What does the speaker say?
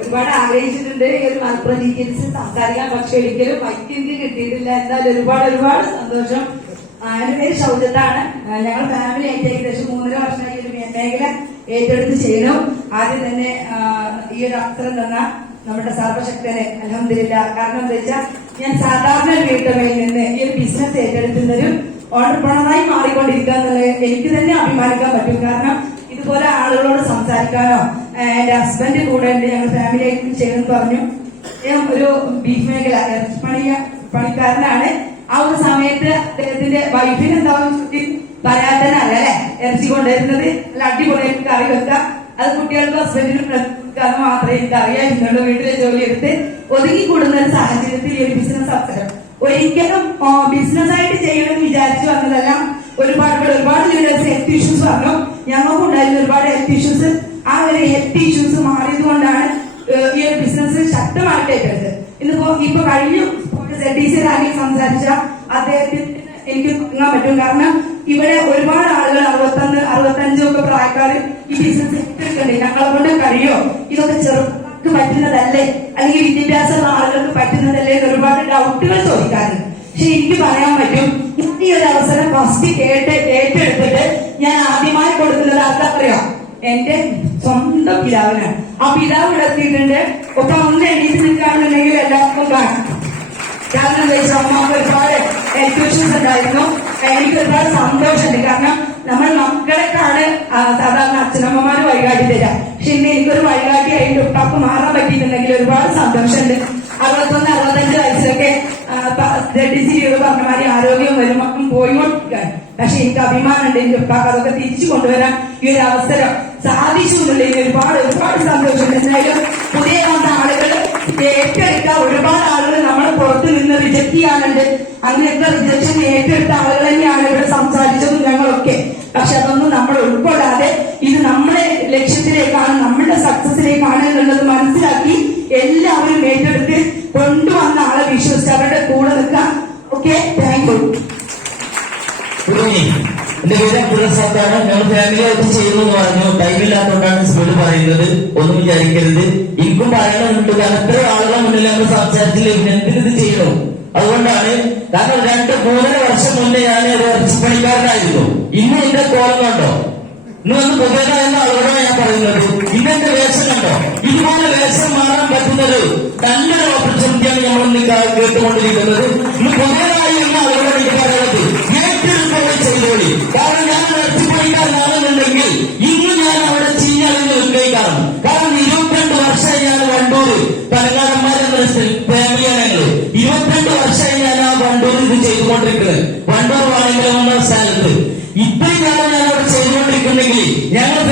ഒരുപാട് ആഗ്രഹിച്ചിട്ടുണ്ട് ഈ ഒരു മലപ്പുറം ഡീറ്റെയിൽസ് സംസാരിക്കാൻ, പക്ഷെ ഒരിക്കലും വൈദ്യുതി കിട്ടിയിട്ടില്ല. എന്തായാലും ഒരുപാട് സന്തോഷം. എന്റെ പേര് ഷൗജത്താണ്. ഞങ്ങൾ ഫാമിലി ആയിട്ട് ഏകദേശം 3.5 വർഷമായി ഒരു മേഖല ഏറ്റെടുത്ത് ചെയ്യണം. ആദ്യം തന്നെ ഈ ഒരു അവസരം തന്ന നമ്മുടെ സർവശക്തനെ അൽഹംദുലില്ലാഹ്. കാരണം എന്താ വെച്ചാൽ ഞാൻ സാധാരണ വീട്ടമ്മയിൽ നിന്ന് ഈ ഒരു ബിസിനസ് ഏറ്റെടുക്കുന്നൊരു ഓണ്ടർപ്രണറായി മാറിക്കൊണ്ടിരിക്കുക എന്നുള്ളത് എനിക്ക് തന്നെ അഭിമാനിക്കാൻ പറ്റും. കാരണം ഇതുപോലെ ആളുകളോട് സംസാരിക്കാനോ, എന്റെ ഹസ്ബൻഡ് കൂടെ ഉണ്ട്, ഞങ്ങൾ ഫാമിലി ആയിട്ട് ചെയ്യണമെന്ന് പറഞ്ഞു. ഞാൻ ഒരു ബീഫ് മേഖല പണിക്കാരനാണ്. ആ ഒരു സമയത്ത് അദ്ദേഹത്തിന്റെ വൈഫിന് എന്താവും പരാതനല്ല അല്ലെ ഇറച്ചി കൊണ്ടുവരുന്നത്, അല്ല അടിപൊളിയായിട്ട് കറി വെക്കാം. അത് കുട്ടികൾക്കും ഹസ്ബൻഡിനും അത് മാത്രമേ എനിക്ക് അറിയാമായിരുന്നുള്ളൂ. വീട്ടിലെ ജോലി എടുത്ത് ഒതുങ്ങിക്കൂടുന്ന ഒരു സാഹചര്യത്തിൽ ഈ ഒരു ബിസിനസ് അവസരം ഒരിക്കലും ബിസിനസ് ആയിട്ട് ചെയ്യണമെന്ന് വിചാരിച്ചു വന്നതല്ല. ഒരുപാട് ലീഡേഴ്സ് ഹെൽത്ത് ഇഷ്യൂസ് പറഞ്ഞു. ഞങ്ങൾക്കുണ്ടായിരുന്ന ഒരുപാട് ഹെൽത്ത് ഇഷ്യൂസ്. ആ ഒരു ഹെൽത്ത് ഇഷ്യൂസ് മാറിയത് കൊണ്ടാണ് ഈ ഒരു ബിസിനസ് ശക്തമായിട്ട് ഏറ്റെടുത്തത്. ഇപ്പൊ കഴിഞ്ഞ ZDC റാങ്കിൽ സംസാരിച്ച അദ്ദേഹത്തിന് എനിക്ക് തുടങ്ങാൻ പറ്റും. കാരണം ഇവിടെ ഒരുപാട് ആളുകൾ 61-65 ഒക്കെ പ്രായക്കാർ ഈ ബിസിനസ് ഏറ്റെടുക്കണ്ടേ, ഞങ്ങളെ കൊണ്ട് കഴിയോ, ഇതൊക്കെ ചെറുപ്പർക്ക് പറ്റുന്നതല്ലേ, അല്ലെങ്കിൽ വിദ്യാഭ്യാസമുള്ള ആളുകൾക്ക് പറ്റുന്നതല്ലേ എന്ന് ഒരുപാട് ഡൗട്ടുകൾ ചോദിക്കാറുണ്ട്. പക്ഷെ എനിക്ക് പറയാൻ പറ്റും, ഈ ഒരു അവസരം ഫസ്റ്റ് ഏറ്റെടുത്തിട്ട് ഞാൻ ആദ്യമായി കൊടുക്കുന്നത് ആർക്കാ അറിയാം? എന്റെ സ്വന്തം പിതാവിനാണ്. ആ പിതാവ് ഇവിടെ എത്തിയിട്ടുണ്ട്. ഒപ്പം ഒന്ന് എണീറ്റ് നിൽക്കാണെന്നുണ്ടെങ്കിൽ എല്ലാവർക്കും കാണാം. കാരണം എന്താ വെച്ചാൽ അമ്മക്ക് ഒരുപാട് ഹെൽത്ത് ഇഷ്യൂസ് ഉണ്ടായിരുന്നു. എനിക്ക് ഒരുപാട് സന്തോഷമുണ്ട്. കാരണം നമ്മൾ മക്കളെക്കാണ് സാധാരണ അച്ഛനമ്മമാര് വഴികാട്ടി തരാം. പക്ഷെ ഇന്ന് എനിക്കൊരു വഴികാട്ടിയായിട്ട് ഉപ്പാക്ക് മാറാൻ പറ്റിയിട്ടുണ്ടെങ്കിൽ ഒരുപാട് സന്തോഷമുണ്ട്. 61-65 വയസ്സൊക്കെ ZDC പറഞ്ഞമാതിരി ആരോഗ്യം വരുമ്പം പോയിക്കൊണ്ടിരിക്കാൻ. പക്ഷെ എനിക്ക് അഭിമാനമുണ്ട്, എന്റെ ഉപ്പാക്ക് അതൊക്കെ തിരിച്ചു കൊണ്ടുവരാൻ ഈ ഒരു അവസരം സാധിച്ചു എന്നുള്ളതിന് ഒരുപാട് സന്തോഷമുണ്ട്. എന്തായാലും പുതിയ വന്ന ആളുകൾ ഏറ്റെടുത്ത ഒരുപാട് ആളുകൾ നമ്മളെ പുറത്ത് നിന്ന് റിജക്ട് ചെയ്യാനുണ്ട്. അങ്ങനെയൊക്കെ റിജക്ഷൻ ഏറ്റെടുത്ത ആളുകൾ തന്നെയാണ് ഇവിടെ സംസാരിച്ചതും ഞങ്ങളൊക്കെ. പക്ഷെ അതൊന്നും നമ്മൾ ഉൾക്കൊള്ളാതെ ഇത് നമ്മുടെ ലക്ഷ്യത്തിലേക്കാണ്, നമ്മുടെ സക്സസിലേക്കാണ് എന്നുള്ളത് മനസ്സിലാക്കി എല്ലാവരും ഏറ്റെടുത്ത് കൊണ്ടുവന്ന ആളെ വിശ്വസിച്ച് അവരുടെ കൂടെ നിൽക്കാം. Okay, thank you. എന്റെ പേര് അബ്ദുറസാഖാണ്. ഞങ്ങൾ ഫാമിലിയായിട്ട് ചെയ്യുന്നു എന്ന് പറഞ്ഞു. ടൈമില്ലാത്തതുകൊണ്ടാണ് സ്പീഡ് പറയുന്നത്, ഒന്നും വിചാരിക്കരുത്. എനിക്കും പറയണമെന്നുണ്ട്. കാരണം ഇത്രയും ആളുകളെ മുന്നിൽ നമ്മൾ സംസാരത്തിലേക്ക് എന്തിനിത് ചെയ്യണം. അതുകൊണ്ടാണ്. കാരണം 2-3 വർഷം മുന്നേ ഞാൻ ഒരു ഇറച്ചിപ്പണിക്കാരനായിരുന്നു. ഇന്ന് എന്റെ കോലം കണ്ടോ? ഇന്ന് വന്ന് പുതിയതായിരുന്ന ആളുകളാണ് ഞാൻ പറയുന്നത്. ഇന്നെന്റെ വേഷം കണ്ടോ? ഇതുപോലെ വേഷം മാറാൻ പറ്റുന്നത് നല്ലൊരു ഓപ്പർച്യൂണിറ്റിയാണ് നമ്മളൊന്ന് കേട്ടുകൊണ്ടിരിക്കുന്നത്. ഇന്ന് പുതിയതായി എന്ന ആളുകളോട് എനിക്ക് പറയുന്നത് ചെയ്തോളി. കാരണം ഞാൻ ഇറച്ചിപ്പണിക്കാരനാണെന്നുണ്ടെങ്കിൽ ഇന്ന് ഞാൻ അവിടെ ചീഞ്ഞളിഞ്ഞ് നിൽക്കുകയാണ്. കാരണം 22 വർഷമായി ഞാൻ വണ്ടൂര് പലങ്ങാടന്മാരെന്ന ഫാമിലിയാണ് ഞങ്ങള്. 22 വർഷമായി ഞാൻ ആ വണ്ടൂർ ഇത് ചെയ്തുകൊണ്ടിരിക്കുന്നത്. വണ്ടൂർ വാണിമല എന്ന സ്ഥലത്ത് ഇത്രയും കാലം ഞാൻ അവിടെ ചെയ്തുകൊണ്ടിരിക്കുന്നെങ്കിൽ ഞങ്ങൾ